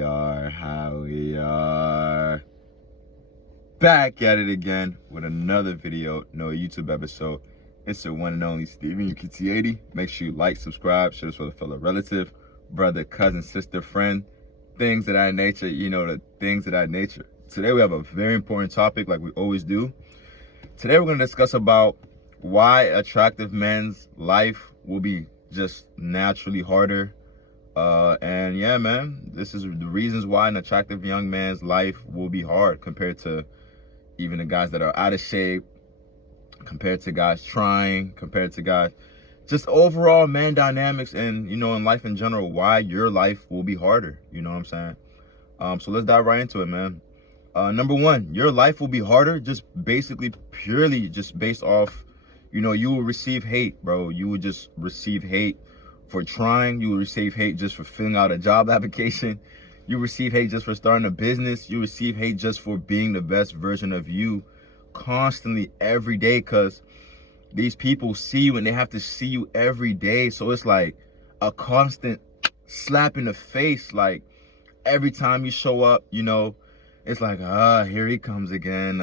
How we are. Back at it again with another video, another YouTube episode. It's the one and only Steven UKT80. Make sure you like, subscribe, share this with a fellow relative, brother, cousin, sister, friend, things of that nature, the things of that nature. Today we have a very important topic like we always do. Today we're going to discuss about why attractive men's life will be just naturally harder. And yeah, man, this is the reasons why an attractive young man's life will be hard compared to even the guys that are out of shape, compared to guys trying, compared to guys, just overall man dynamics and, in life in general, why your life will be harder. You know what I'm saying? So let's dive right into it, man. Number one, your life will be harder just basically purely just based off, you will receive hate, bro. You will just receive hate for trying. You will receive hate just for filling out a job application. You receive hate just for starting a business. You receive hate just for being the best version of you constantly every day, because these people see you and they have to see you every day. So it's like a constant slap in the face. Like every time you show up, it's like, here he comes again.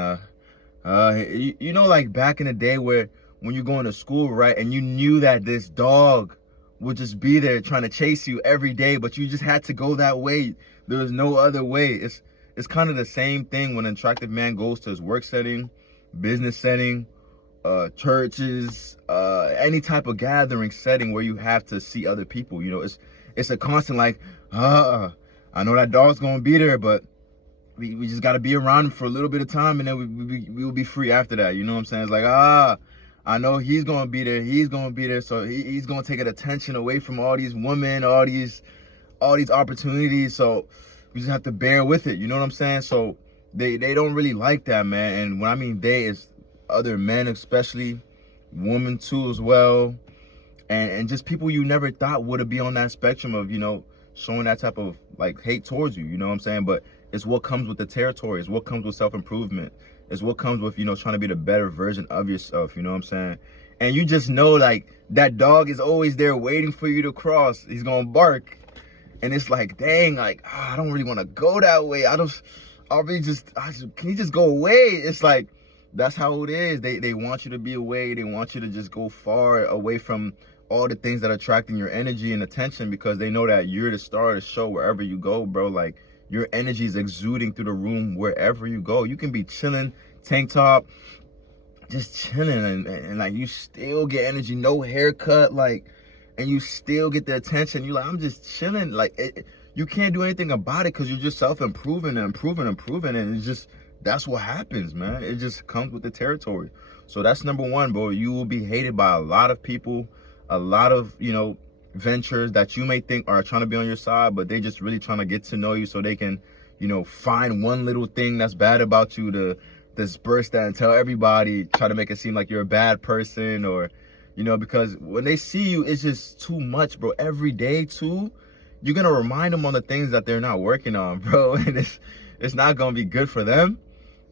Like back in the day where when you're going to school, right, and you knew that this dog would just be there trying to chase you every day, but you just had to go that way. There was no other way. It's kind of the same thing when an attractive man goes to his work setting, business setting, churches, any type of gathering setting where you have to see other people. It's a constant like, I know that dog's gonna be there, but we just gotta be around him for a little bit of time, and then we will be free after that. You know what I'm saying? It's like, I know he's gonna be there. He's gonna be there, so he's gonna take attention away from all these women, all these opportunities. So we just have to bear with it. You know what I'm saying? So they don't really like that, man. And when I mean they, is other men, especially women too as well, and just people you never thought would be on that spectrum of showing that type of like hate towards you. You know what I'm saying? But it's what comes with the territory. It's what comes with self-improvement. It's what comes with, trying to be the better version of yourself. You know what I'm saying? And you just know, like, that dog is always there waiting for you to cross. He's going to bark. And it's like, dang, like, I don't really want to go that way. Can you just go away? It's like, that's how it is. They want you to be away. They want you to just go far away from all the things that are attracting your energy and attention, because they know that you're the star of the show wherever you go, bro. Like, your energy is exuding through the room wherever you go. You can be chilling, tank top, just chilling, and like you still get energy, no haircut, like, and you still get the attention. You like, I'm just chilling. Like, you can't do anything about it because you're just self-improving and improving, and it's just, that's what happens, man. It just comes with the territory. So that's number one, bro. You will be hated by a lot of people, a lot of, ventures that you may think are trying to be on your side, but they just really trying to get to know you so they can, find one little thing that's bad about you to disperse that and tell everybody, try to make it seem like you're a bad person, or, because when they see you, it's just too much, bro. Every day too, you're going to remind them on the things that they're not working on, bro. And it's not going to be good for them,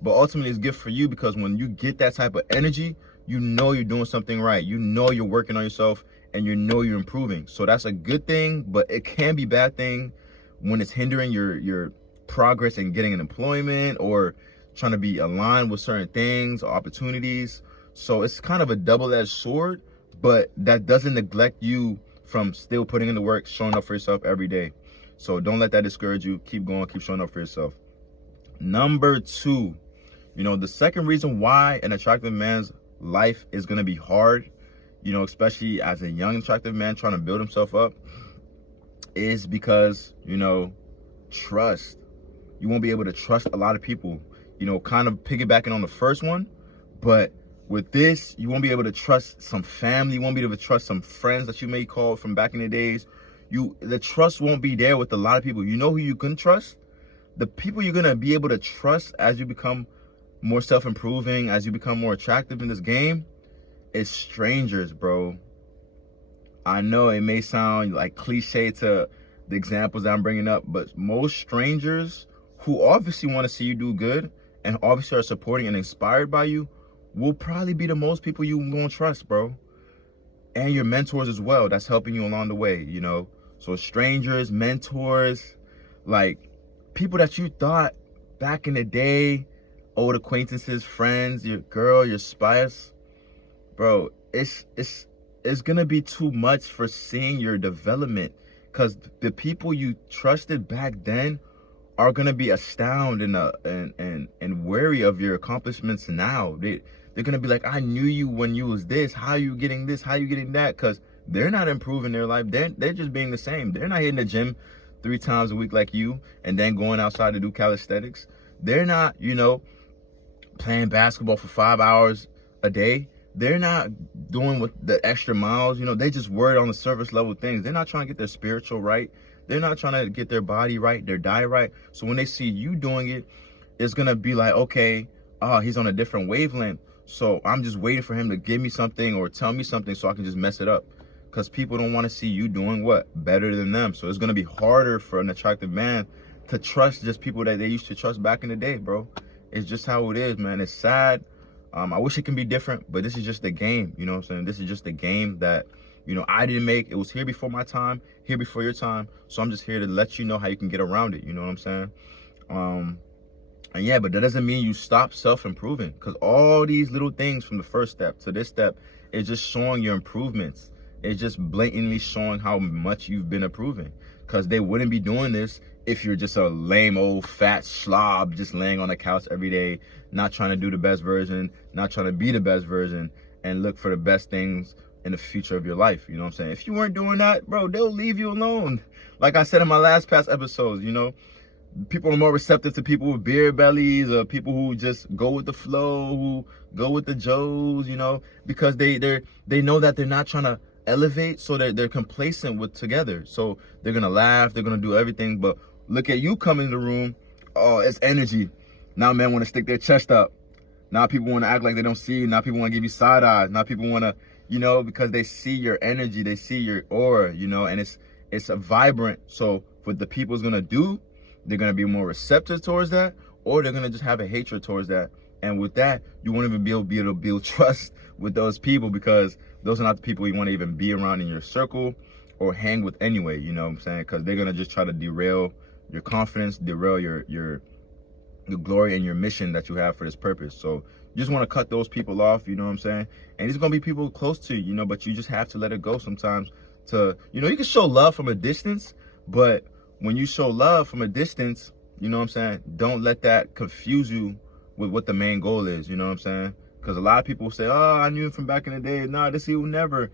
but ultimately it's good for you, because when you get that type of energy, you're doing something right. You're working on yourself, and you're improving. So that's a good thing, but it can be a bad thing when it's hindering your progress in getting an employment or trying to be aligned with certain things or opportunities. So it's kind of a double-edged sword, but that doesn't neglect you from still putting in the work, showing up for yourself every day. So don't let that discourage you. Keep going, keep showing up for yourself. Number two, the second reason why an attractive man's life is going to be hard, especially as a young attractive man trying to build himself up, is because, trust. You won't be able to trust a lot of people, kind of piggybacking on the first one. But with this, you won't be able to trust some family. You won't be able to trust some friends that you may call from back in the days. The trust won't be there with a lot of people. You know who you can trust? The people you're going to be able to trust as you become more self-improving, as you become more attractive in this game, is strangers, bro. I know it may sound like cliche to the examples that I'm bringing up, but most strangers who obviously want to see you do good and obviously are supporting and inspired by you will probably be the most people you gonna trust, bro. And your mentors as well, that's helping you along the way, So strangers, mentors, like, people that you thought back in the day, old acquaintances, friends, your girl, your spouse, bro, it's gonna be too much for seeing your development, because the people you trusted back then are gonna be astounded and wary of your accomplishments now. They're gonna be like, I knew you when you was this. How you getting this? How you getting that? Because they're not improving their life. They're just being the same. They're not hitting the gym 3 times a week like you and then going outside to do calisthenics. They're not, playing basketball for 5 hours a day. They're not doing what the extra miles, they just worried on the surface level things. They're not trying to get their spiritual right. They're not trying to get their body right, their diet right. So when they see you doing it, it's going to be like, okay, he's on a different wavelength. So I'm just waiting for him to give me something or tell me something so I can just mess it up. Because people don't want to see you doing what? Better than them. So it's going to be harder for an attractive man to trust just people that they used to trust back in the day, bro. It's just how it is, man. It's sad. I wish it can be different, but this is just the game. You know what I'm saying? This is just the game that, I didn't make. It was here before my time, here before your time. So I'm just here to let you know how you can get around it. You know what I'm saying? And yeah, but that doesn't mean you stop self-improving, because all these little things from the first step to this step is just showing your improvements. It's just blatantly showing how much you've been improving, because they wouldn't be doing this if you're just a lame old fat slob just laying on the couch every day, not trying to do the best version, not trying to be the best version and look for the best things in the future of your life. You know what I'm saying? If you weren't doing that, bro, they'll leave you alone. Like I said in my past episodes, people are more receptive to people with beer bellies, or people who just go with the flow, who go with the Joes, because they know that they're not trying to elevate, so they're complacent with together. So they're gonna laugh, they're gonna do everything, but look at you come in the room, oh, it's energy. Now men want to stick their chest up. Now people want to act like they don't see you. Now people want to give you side eyes. Now people want to, because they see your energy, they see your aura, and it's a vibrant. So what the people's gonna do, they're gonna be more receptive towards that, or they're gonna just have a hatred towards that. And with that, you won't even be able to build trust with those people, because those are not the people you want to even be around in your circle or hang with anyway. You know what I'm saying? Because they're gonna just try to derail your confidence, derail your glory and your mission that you have for this purpose. So you just want to cut those people off. You know what I'm saying? And these are gonna be people close to you, but you just have to let it go sometimes. You can show love from a distance, but when you show love from a distance, you know what I'm saying, don't let that confuse you with what the main goal is. You know what I'm saying? Because a lot of people say, oh, I knew him from back in the day. Nah, he'll never.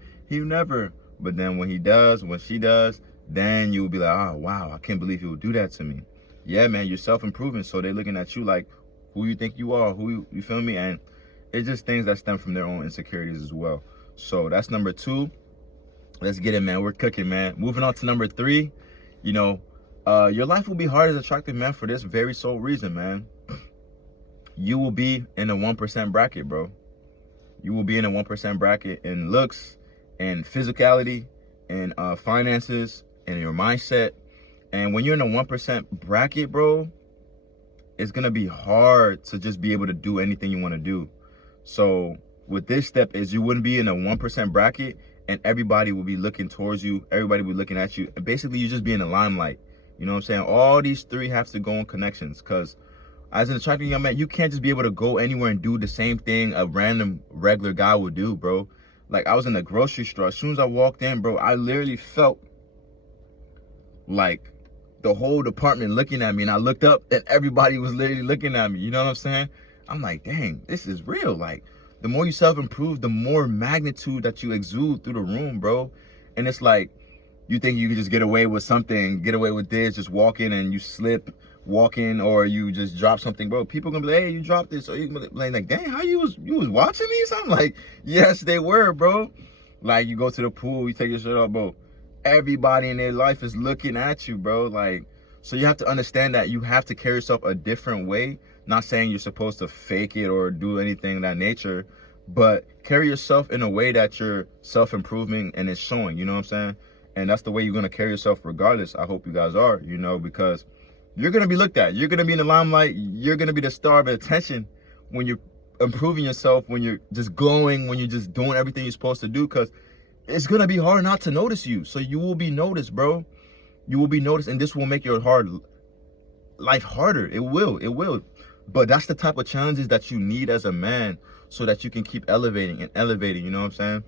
But then when she does, then you'll be like, oh, wow, I can't believe he would do that to me. Yeah, man, you're self-improving. So they're looking at you like who you think you are, you feel me? And it's just things that stem from their own insecurities as well. So that's number 2. Let's get it, man. We're cooking, man. Moving on to number 3, your life will be hard as attractive, man, for this very sole reason, man. You will be in a 1% bracket, bro. You will be in a 1% bracket in looks and physicality and finances and your mindset. And when you're in a 1% bracket, bro, it's going to be hard to just be able to do anything you want to do. So with this step is you wouldn't be in a 1% bracket and everybody will be looking towards you. Everybody will be looking at you. And basically, you just be in the limelight. You know what I'm saying? All these 3 have to go in connections, because as an attractive young man, you can't just be able to go anywhere and do the same thing a random regular guy would do, bro. Like, I was in the grocery store. As soon as I walked in, bro, I literally felt like the whole department looking at me. And I looked up and everybody was literally looking at me. You know what I'm saying? I'm like, dang, this is real. Like, the more you self-improve, the more magnitude that you exude through the room, bro. And it's like, you think you can just get away with something, get away with this, just walk in and you slip, walk in, or you just drop something, bro. People gonna be like, hey, you dropped this. Or you gonna be like, dang, how you was watching me? So I'm like, yes, they were, bro. Like, you go to the pool, you take your shirt off, bro. Everybody in their life is looking at you, bro. Like, so you have to understand that you have to carry yourself a different way. Not saying you're supposed to fake it or do anything of that nature, but carry yourself in a way that you're self-improving and it's showing, you know what I'm saying? And that's the way you're going to carry yourself regardless. I hope you guys are, because you're going to be looked at. You're going to be in the limelight. You're going to be the star of attention when you're improving yourself, when you're just glowing, when you're just doing everything you're supposed to do, because it's going to be hard not to notice you. So you will be noticed, bro. You will be noticed, and this will make your heart life harder. It will. But that's the type of challenges that you need as a man so that you can keep elevating, you know what I'm saying?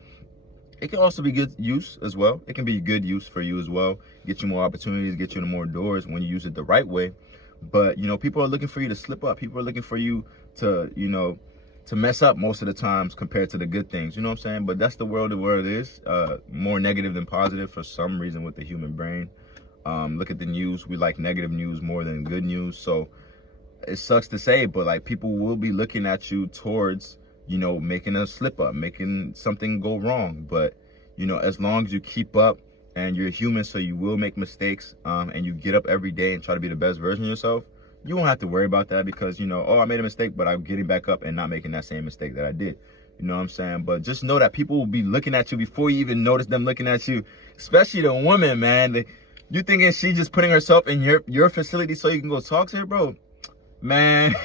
It can also be good use as well. It can be good use for you as well. Get you more opportunities, get you to more doors when you use it the right way. But, you know, people are looking for you to slip up. People are looking for you to, you know, to mess up most of the times compared to the good things. You know what I'm saying? But that's the world of where it is. More negative than positive for some reason with the human brain. Look at the news. We like negative news more than good news. So it sucks to say, but like people will be looking at you towards, you know, making a slip up, making something go wrong. But, you know, as long as you keep up and you're human, so you will make mistakes, and you get up every day and try to be the best version of yourself, you won't have to worry about that because, you know, oh, I made a mistake, but I'm getting back up and not making that same mistake that I did. You know what I'm saying? But just know that people will be looking at you before you even notice them looking at you, especially the woman, man. You thinking she just putting herself in your facility so you can go talk to her, bro? Man,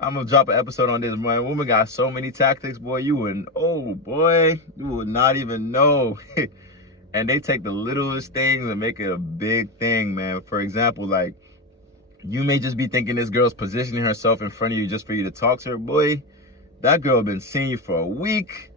I'm gonna drop an episode on this, man. Woman got so many tactics, boy. You would not even know. And they take the littlest things and make it a big thing, man. For example, like, you may just be thinking this girl's positioning herself in front of you just for you to talk to her, boy. That girl been seeing you for a week.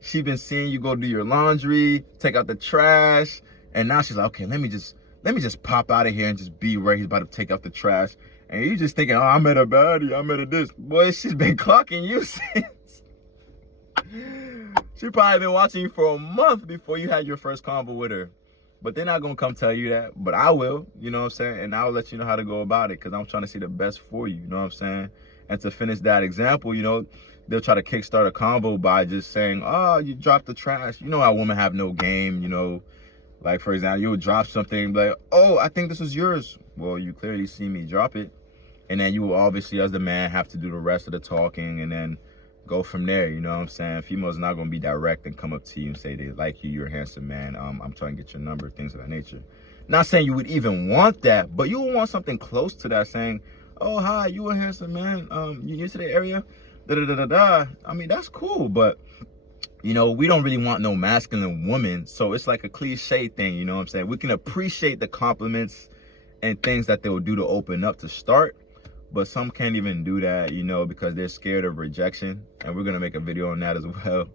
She been seeing you go do your laundry, take out the trash, and now she's like, okay, let me just pop out of here and just be where he's about to take out the trash. And you just thinking, oh, I met a baddie, I met a this. Boy, she's been clocking you since. She probably been watching you for a month before you had your first convo with her. But they're not going to come tell you that. But I will, you know what I'm saying? And I'll let you know how to go about it because I'm trying to see the best for you, you know what I'm saying? And to finish that example, you know, they'll try to kickstart a combo by just saying, oh, you dropped the trash. You know how women have no game, you know. Like, for example, you'll drop something like, oh, I think this was yours. Well, you clearly see me drop it. And then you will obviously, as the man, have to do the rest of the talking and then go from there, you know what I'm saying? Females not going to be direct and come up to you and say they like you, you're a handsome man, I'm trying to get your number, things of that nature. Not saying you would even want that, but you would want something close to that, saying, oh, hi, you a handsome man, you new to the area, da-da-da-da-da. I mean, that's cool, but, you know, we don't really want no masculine woman, so it's like a cliche thing, you know what I'm saying? We can appreciate the compliments and things that they will do to open up to start, but some can't even do that, you know, because they're scared of rejection. And we're going to make a video on that as well.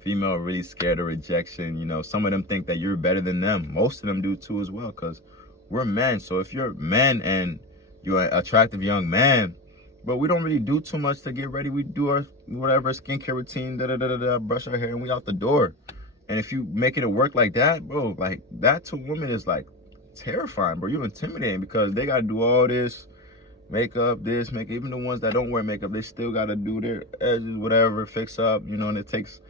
Female are really scared of rejection. You know, some of them think that you're better than them. Most of them do too as well, because we're men. So if you're men and you're an attractive young man, but we don't really do too much to get ready. We do our whatever skincare routine, brush our hair, and we out the door. And if you make it work like that, bro, like that to women is like terrifying, bro. You're intimidating because they got to do all this. Makeup, even the ones that don't wear makeup, they still got to do their edges, whatever, fix up, you know, and it takes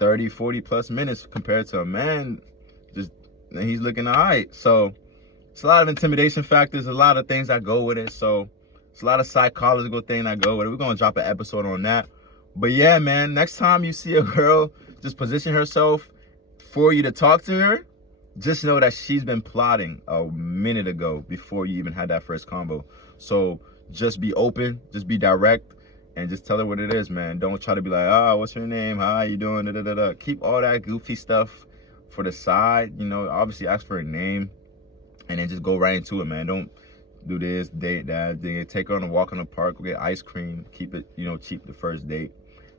30, 40 plus minutes compared to a man, and he's looking all right. So it's a lot of intimidation factors, a lot of things that go with it. So it's a lot of psychological things that go with it. We're going to drop an episode on that. But yeah, man, next time you see a girl just position herself for you to talk to her, just know that she's been plotting a minute ago before you even had that first combo. So just be open, just be direct, and just tell her what it is, man. Don't try to be like, oh, what's your name? How are you doing? Da, da, da, da. Keep all that goofy stuff for the side. You know, obviously ask for a name and then just go right into it, man. Don't do this, date that. Then take her on a walk in the park, go get ice cream, keep it, you know, cheap the first date,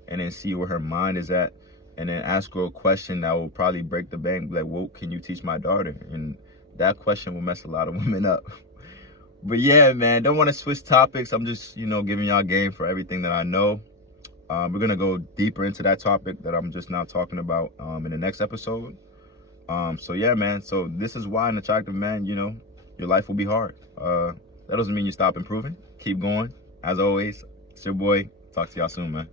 and then see where her mind is at. And then ask her a question that will probably break the bank. Like, well, can you teach my daughter? And that question will mess a lot of women up. But yeah, man, don't want to switch topics. I'm just, you know, giving y'all game for everything that I know. We're going to go deeper into that topic that I'm just now talking about in the next episode. So yeah, man. So this is why an attractive man, you know, your life will be hard. That doesn't mean you stop improving. Keep going. As always, it's your boy. Talk to y'all soon, man.